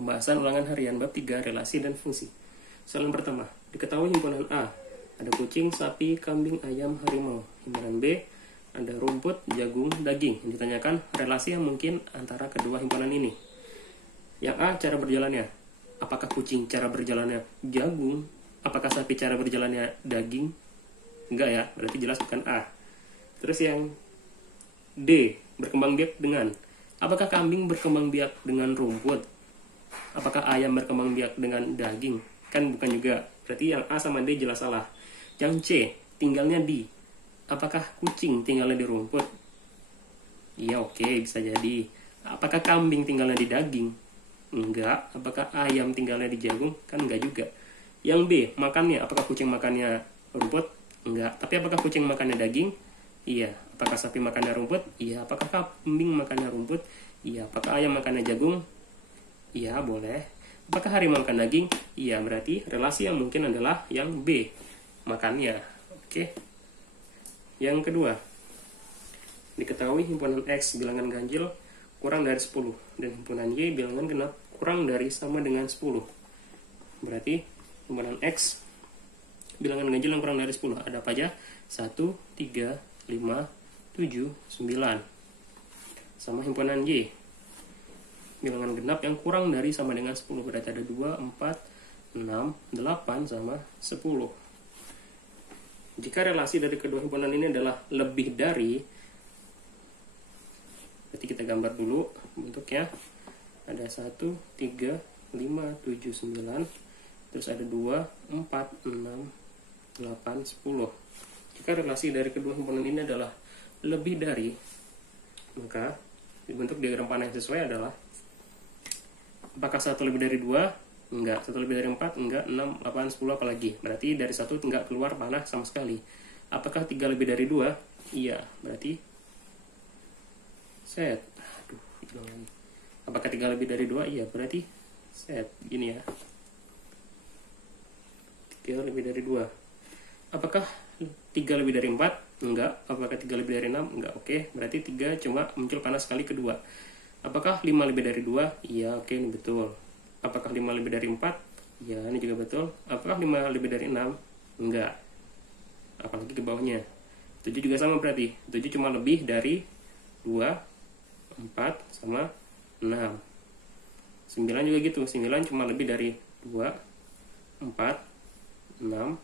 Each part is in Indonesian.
Pembahasan ulangan harian bab 3 relasi dan fungsi. Soalan pertama, diketahui himpunan A ada kucing, sapi, kambing, ayam, harimau. Himpunan B ada rumput, jagung, daging. Yang ditanyakan relasi yang mungkin antara kedua himpunan ini. Yang A, cara berjalannya. Apakah kucing cara berjalannya jagung? Apakah sapi cara berjalannya daging? Enggak ya, berarti jelas bukan A. Terus yang D, berkembang biak dengan. Apakah kambing berkembang biak dengan rumput? Apakah ayam berkembang biak dengan daging? Kan bukan juga. Berarti yang A sama D jelas salah. Yang C, tinggalnya di. Apakah kucing tinggalnya di rumput? Iya, oke, bisa jadi. Apakah kambing tinggalnya di daging? Enggak. Apakah ayam tinggalnya di jagung? Kan enggak juga. Yang B, makannya. Apakah kucing makannya rumput? Enggak. Tapi apakah kucing makannya daging? Iya. Apakah sapi makannya rumput? Iya. Apakah kambing makannya rumput? Iya. Apakah ayam makannya jagung? Iya, boleh. Apakah harimau makan daging? Iya, berarti relasi yang mungkin adalah yang B, makannya. Oke. Yang kedua, diketahui himpunan X bilangan ganjil kurang dari 10 dan himpunan Y bilangan genap kurang dari sama dengan 10. Berarti himpunan X bilangan ganjil yang kurang dari 10 ada apa aja? 1, 3, 5, 7, 9. Sama himpunan Y bilangan genap yang kurang dari sama dengan 10. Berarti ada 2, 4, 6, 8 sama 10. Jika relasi dari kedua himpunan ini adalah lebih dari, berarti kita gambar dulu bentuknya. Ada 1, 3, 5, 7, 9. Terus ada 2, 4, 6, 8, 10. Jika relasi dari kedua himpunan ini adalah lebih dari, maka bentuk diagram panah yang sesuai adalah apakah 1 lebih dari 2? Enggak. 1 lebih dari 4? Enggak. 6, 8, 10 apalagi. Berarti dari 1 enggak keluar panah sama sekali. Apakah 3 lebih dari 2? Iya. Berarti set. Aduh, hilang lagi. Apakah 3 lebih dari 2? Iya. Berarti set. Gini ya. 3 lebih dari 2. Apakah 3 lebih dari 4? Enggak. Apakah 3 lebih dari 6? Enggak. Oke. Berarti 3 cuma muncul panah sekali kedua. Apakah 5 lebih dari 2? Iya, oke, ini betul. Apakah 5 lebih dari 4? Iya, ini juga betul. Apakah 5 lebih dari 6? Enggak. Apalagi ke bawahnya. 7 juga sama berarti. 7 cuma lebih dari 2, 4, sama 6. 9 juga gitu. 9 cuma lebih dari 2, 4, 6,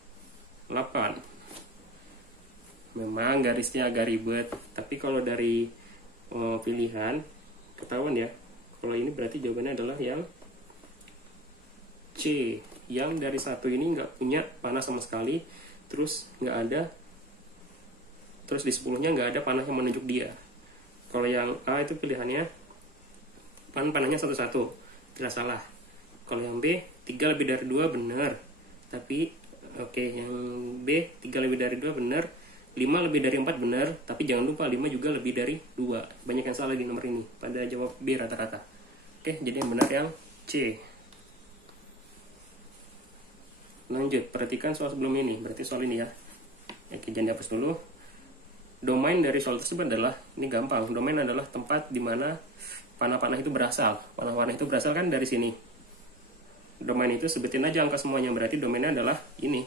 8. Memang garisnya agak ribet. Tapi kalau dari pilihan, ketahuan ya, kalau ini berarti jawabannya adalah yang C, yang dari 1 ini nggak punya panah sama sekali, terus nggak ada, terus di 10-nya nggak ada panah yang menunjuk dia. Kalau yang A itu pilihannya panahnya satu-satu, tidak salah. Kalau yang B 3 lebih dari 2 benar, tapi oke, yang B 3 lebih dari 2 benar, 5 lebih dari 4 benar, tapi jangan lupa 5 juga lebih dari 2. Banyak yang salah di nomor ini, pada jawab B rata-rata. Oke, jadi yang benar yang C. Lanjut, perhatikan soal sebelum ini, berarti soal ini ya. Oke, jangan dihapus dulu. Domain dari soal tersebut adalah, ini gampang, domain adalah tempat di mana panah-panah itu berasal. Panah-panah itu berasal kan dari sini. Domain itu sebutin aja angka semuanya, berarti domainnya adalah ini.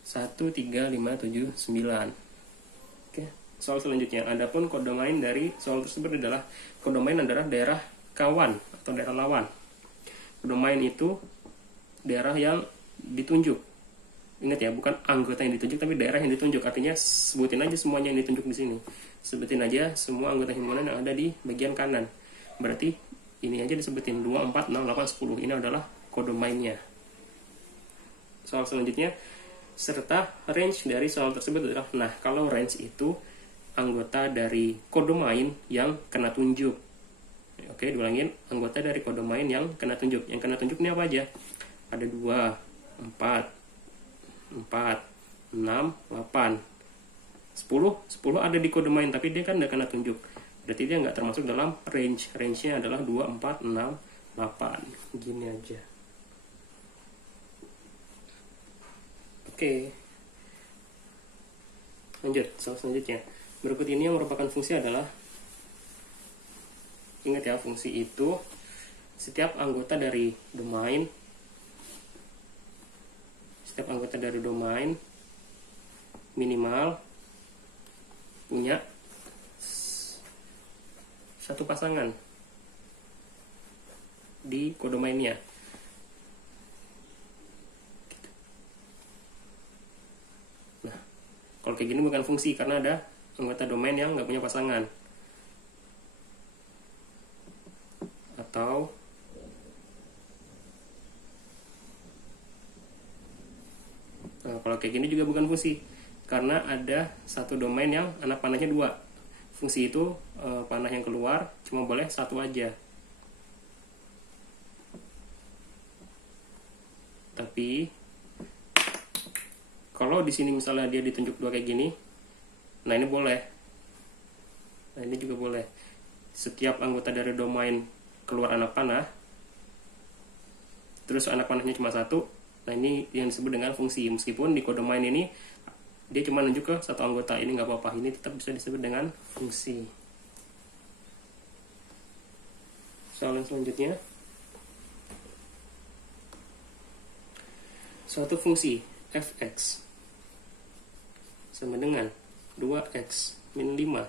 1, 3, 5, 7, 9. Oke, soal selanjutnya. Adapun kodomain dari soal tersebut adalah kodomain adalah daerah kawan atau daerah lawan. Kodomain itu daerah yang ditunjuk. Ingat ya, bukan anggota yang ditunjuk, tapi daerah yang ditunjuk. Artinya sebutin aja semuanya yang ditunjuk di sini. Sebutin aja semua anggota himpunan yang ada di bagian kanan. Berarti ini aja disebutin 2, 4, 6, 8, 10. Ini adalah kodomainnya. Soal selanjutnya, serta range dari soal tersebut adalah, nah kalau range itu anggota dari kodomain yang kena tunjuk. Oke, diulangin, anggota dari kodomain yang kena tunjuk. Yang kena tunjuk ini apa aja? Ada 2, 4, 6, 8, 10 ada di kodomain, tapi dia kan nggak kena tunjuk. Berarti dia nggak termasuk dalam range. Range-nya adalah 2, 4, 6, 8. Gini aja. Oke, lanjut soal selanjutnya. Berikut ini yang merupakan fungsi adalah, ingat ya, fungsi itu setiap anggota dari domain minimal punya satu pasangan di kodomainnya. Nah, kalau kayak gini bukan fungsi karena ada anggota domain yang nggak punya pasangan. Atau kalau kayak gini juga bukan fungsi karena ada satu domain yang anak panahnya 2. Fungsi itu panah yang keluar cuma boleh satu aja. Tapi kalau di sini misalnya dia ditunjuk 2 kayak gini, nah ini boleh. Nah ini juga boleh. Setiap anggota dari domain keluar anak panah, terus anak panahnya cuma 1. Nah ini yang disebut dengan fungsi. Meskipun di kodomain ini dia cuma nunjuk ke satu anggota, ini nggak apa-apa. Ini tetap bisa disebut dengan fungsi. Soal yang selanjutnya, suatu fungsi fx sama dengan 2x min 5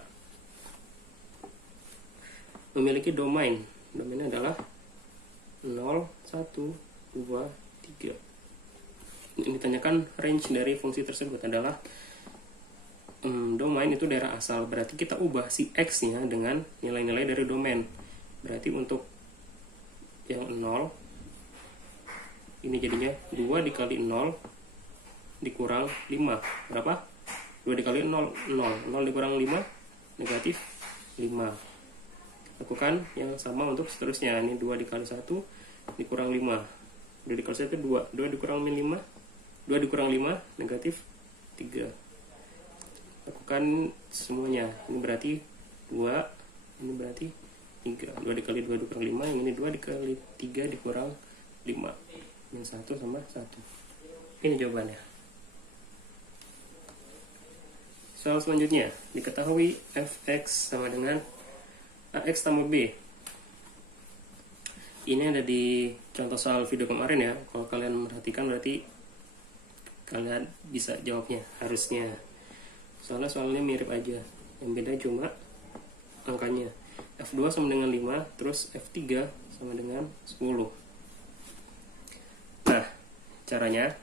memiliki domain. Domainnya adalah 0, 1, 2, 3. Yang ditanyakan range dari fungsi tersebut adalah domain itu daerah asal. Berarti kita ubah si x nya dengan nilai-nilai dari domain. Berarti untuk yang 0 ini jadinya 2 dikali 0 dikurang 5. Berapa? 2 dikali 0, 0 dikurang 5 negatif 5. Lakukan yang sama untuk seterusnya. Ini 2 dikali 1 dikurang 5. 2 dikali 1 2. 2 dikurang min 5, 2 dikurang 5 negatif 3. Lakukan semuanya. Ini berarti 2, ini berarti 3. 2 dikali 2 dikurang 5, yang ini 2 dikali 3 dikurang 5. Min 1 sama 1. Ini jawabannya. Soal selanjutnya, diketahui fx sama dengan ax tambah b. Ini ada di contoh soal video kemarin ya. Kalau kalian perhatikan berarti kalian bisa jawabnya harusnya. Soalnya mirip aja. Yang beda cuma angkanya. F2 sama dengan 5, terus F3 sama dengan 10. Nah, caranya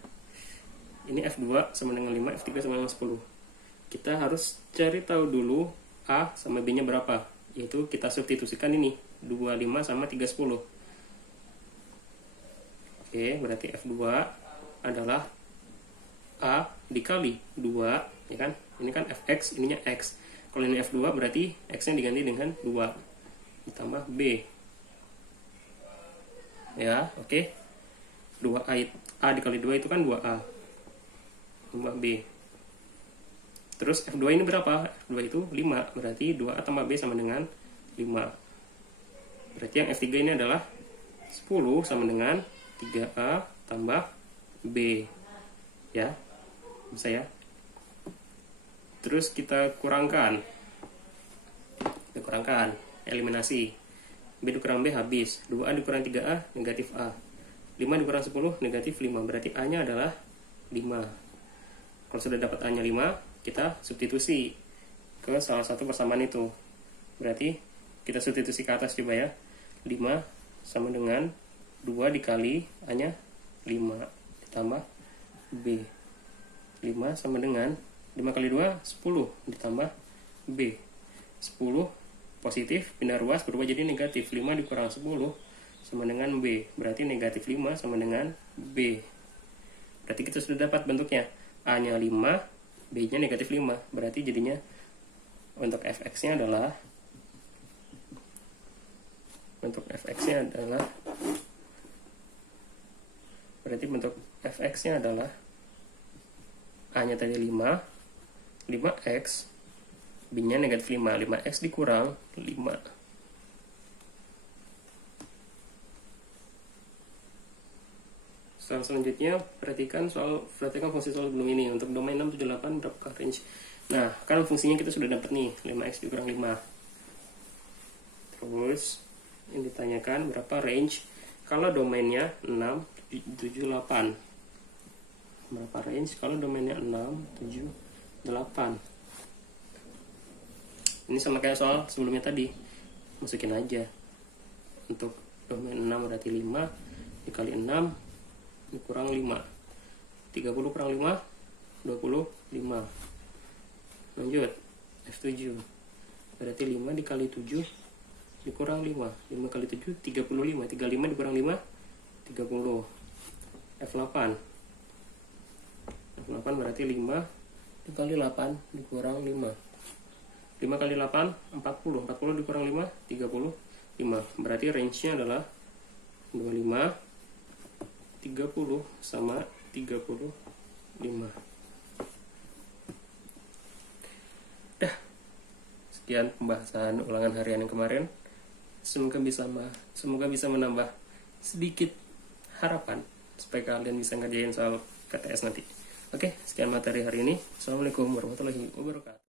ini F2 sama dengan 5, F3 sama dengan 10. Kita harus cari tahu dulu A sama B nya berapa. Yaitu kita substitusikan ini 25 sama 3, 10. Oke, berarti F2 adalah A dikali 2, ya kan? Ini kan Fx, ininya X. Kalau ini F2 berarti X nya diganti dengan 2 ditambah B. Ya, oke. 2A dikali 2 itu kan 2A tambah B. Terus F2 ini berapa? F2 itu 5, berarti 2A tambah B sama dengan 5. Berarti yang F3 ini adalah 10 sama dengan 3A tambah B. Ya, bisa ya. Terus kita kurangkan. Eliminasi. B dikurang B habis. 2A dikurang 3A negatif A. 5 dikurang 10 negatif 5. Berarti A nya adalah 5. Kalau sudah dapat A nya 5, kita substitusi ke salah satu persamaan itu. Berarti kita substitusi ke atas coba ya. 5 sama dengan 2 dikali A nya 5 ditambah B. 5 sama dengan 5 kali 2 10 ditambah B. 10 positif pindah ruas berubah jadi negatif. 5 dikurang 10 sama dengan B. Berarti negatif 5 sama dengan B. Berarti kita sudah dapat bentuknya. A nya 5, B nya negatif 5. Berarti jadinya untuk Fx nya adalah berarti bentuk Fx nya adalah A nya tadi 5, 5x, B nya negatif 5, 5x dikurang 5. Soal selanjutnya, perhatikan fungsi soal sebelum ini. Untuk domain 6, 7, 8, berapakah range? Nah, kan fungsinya kita sudah dapat nih, 5x dikurang 5. Terus, Yang ditanyakan berapa range kalau domainnya 6, 7, 8. Berapa range kalau domainnya 6, 7, 8. Ini sama kayak soal sebelumnya tadi. Masukin aja. Untuk domain 6 berarti 5 dikali 6 dikurang 5. 30 kurang 5, 25. Lanjut, F7. Berarti 5 dikali 7 dikurang 5. 5 kali 7, 35. 35 dikurang 5, 30. F8. F8 berarti 5 dikali 8 dikurang 5. 5 kali 8, 40. 40 dikurang 5, 35. Berarti range-nya adalah 25, 30 sama 35. Dah, sekian pembahasan ulangan harian yang kemarin. Semoga bisa menambah sedikit harapan supaya kalian bisa ngerjain soal KTS nanti. Oke, sekian materi hari ini. Assalamualaikum warahmatullahi wabarakatuh.